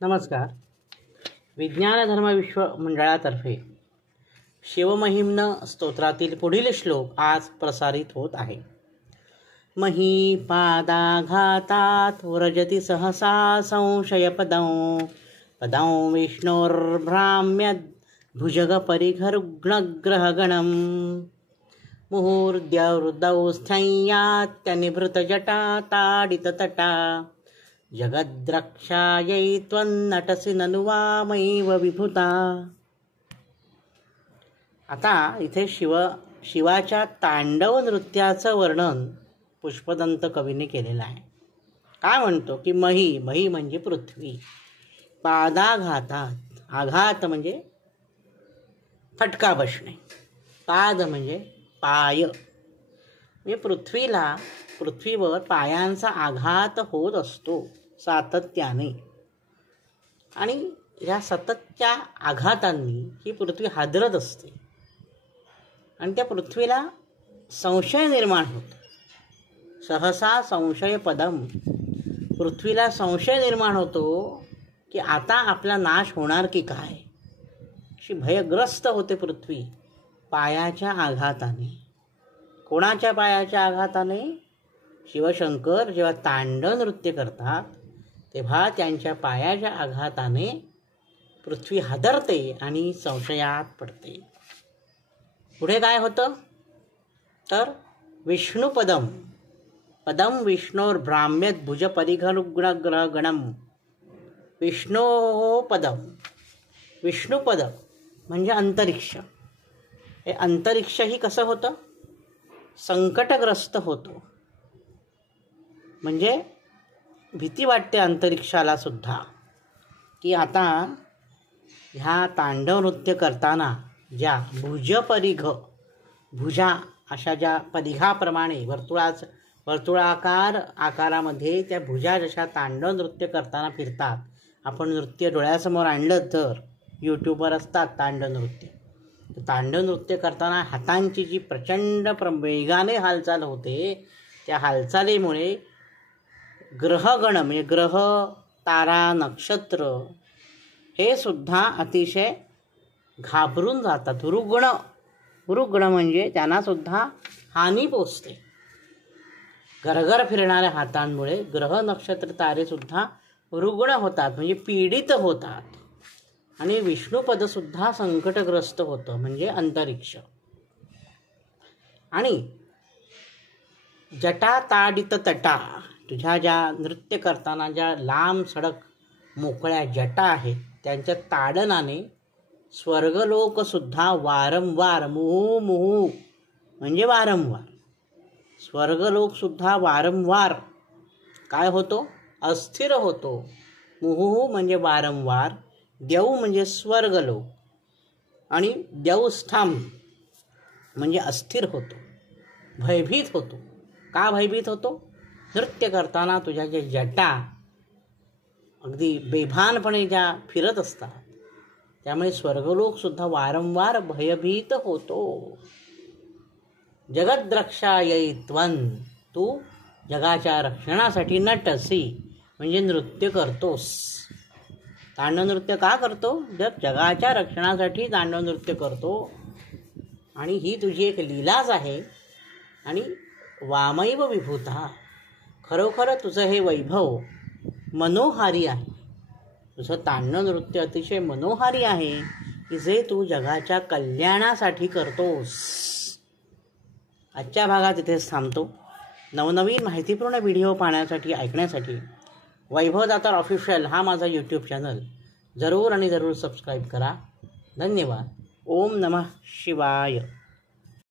नमस्कार. विज्ञान धर्म विश्व मंडळातर्फे शिवमहिम्न स्तोत्रातील पुढील श्लोक आज प्रसारित होत आहे. महीपादाघातात् व्रजति सहसा संशयपदं पदं विष्णोर्भ्राम्यद् भुजगपरिघरुग्णग्रहगणं मुहूर्द्यवृद्धौ स्थैयात्यनिभृतजटा ताडिततटा जगद्रक्षायै त्वन्नटसि ननु वामैव विभूता. आता इथे शिवाच्या तांडव नृत्याचं वर्णन पुष्पदंत कवीने केलेलं आहे. काय म्हणतो की मही म्हणजे पृथ्वी, पादाघातात, आघात म्हणजे फटका बसणे, पाद म्हणजे पाय, म्हणजे पृथ्वीवर पायांचा आघात होत असतो सातत्याने, आणि या सततच्या आघातांनी ही पृथ्वी हादरत असते आणि त्या पृथ्वीला संशय निर्माण होतो. सहसा संशय पदम, पृथ्वीला संशय निर्माण होतो की आता आपला नाश होणार की काय, अशी भयग्रस्त होते पृथ्वी पायाच्या आघाताने. कोणाच्या पायाच्या आघाताने? शिवशंकर जेव्हा तांडव नृत्य करतात तेव्हा त्यांच्या पायाच्या आघाताने पृथ्वी हादरते आणि संशयात पडते. पुढे काय होतं तर विष्णुपदम, पदम विष्णोर्भ्राम्यद् भुजपरिघरुग्णग्रहगणं. विष्णुपदम, विष्णुपद म्हणजे अंतरिक्ष. हे अंतरिक्षही कसं होतं? संकटग्रस्त होतो. म्हणजे भीती वाटते अंतरिक्षाला सुद्धा की आता ह्या तांडव नृत्य करताना ज्या भुजा अशा ज्या परिघाप्रमाणे वर्तुळाकार आकारामध्ये त्या भुजा जशा तांडव नृत्य करताना फिरतात. आपण नृत्य डोळ्यासमोर आणलं तर यूट्यूबवर असतात तांडव नृत्य करताना हातांची जी प्रचंड वेगाने हालचाल होते, त्या हालचालीमुळे ग्रहगण म्हणजे ग्रह, तारा, नक्षत्र हे सुद्धा अतिशय घाबरून जातात. रुग्ण म्हणजे त्यांना सुद्धा हानी पोचते. गरगर फिरणाऱ्या हातांमुळे ग्रह, नक्षत्र, तारे सुद्धा रुग्ण होतात म्हणजे पीडित होतात. आणि विष्णुपद सुद्धा संकटग्रस्त होतं म्हणजे अंतरिक्ष. आणि जटा ताडित तटा, तुझ्या ज्या नृत्य करताना ज्या लांब सडक मोकळ्या जटा आहेत त्यांच्या ताडनाने स्वर्गलोकसुद्धा वारंवार मुहू म्हणजे वारंवार, स्वर्गलोकसुद्धा वारंवार काय होतो? अस्थिर होतो. मुहू म्हणजे वारंवार, देव म्हणजे स्वर्गलोक, आणि देवस्थान म्हणजे अस्थिर होतो, भयभीत होतो. का भयभीत होतो? नृत्य करताना तुझ्या ज्या जटा अगदी बेभानपणे ज्या फिरत असतात त्यामुळे स्वर्गलोकसुद्धा वारंवार भयभीत होतो. जगद्रक्षायै त्वं, तू जगाच्या रक्षणासाठी नटसी म्हणजे नृत्य करतोस. तांडव नृत्य का करतो? जगाच्या रक्षणासाठी तांडव नृत्य करतो, आणि ही तुझी एक लीलाच आहे. आणि वामैव विभूता, खरोखर तुझं हे वैभव मनोहारी आहे. तुझं तांडव नृत्य अतिशय मनोहारी आहे की जे तू जगाच्या कल्याणासाठी करतोस. आजच्या भागात इथेच थांबतो. नवनवीन माहितीपूर्ण व्हिडिओ पाहण्यासाठी, ऐकण्यासाठी वैभवदातार ऑफिशियल हा माझा यूट्यूब चॅनल जरूर सबस्क्राईब करा. धन्यवाद. ओम नमः शिवाय.